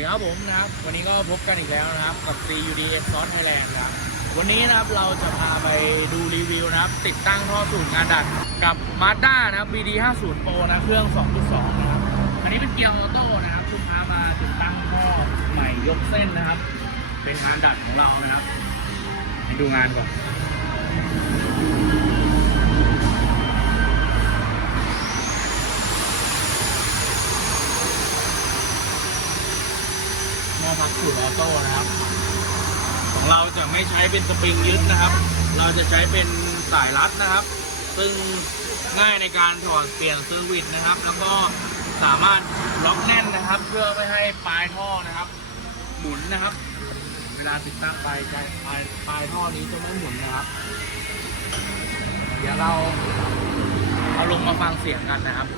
ดีครับผมนะครับวันนี้ก็พบกันอีกแล้วนะครับกับ CUD Exhaust Thailand นะครับวันนี้นะครับเราจะพาไปดูรีวิวนะครับติดตั้งท่อสูบงานดัดกับ Mazda นะครับ BD 50 Pro นะเครื่อง 2.2 นะครับอันนี้เป็นเกียร์ออโต้นะครับลูกค้ามาติดตั้งท่อใหม่ยกเส้นนะครับเป็นงานดัดของเรานะครับให้ดูงานก่อนหม้อพักสูตรออโต้นะครับของเราจะไม่ใช้เป็นสปริงยึดนะครับเราจะใช้เป็นสายรัดนะครับซึ่งง่ายในการถอดเปลี่ยนเซอร์วิสนะครับแล้วก็สามารถล็อกแน่นนะครับเพื่อไม่ให้ปลายท่อนะครับหมุนนะครับเวลาติดตั้งปลายท่อนี้จะไม่หมุนนะครับเดี๋ยวเราเอาลงมาฟังเสียงกันนะครับ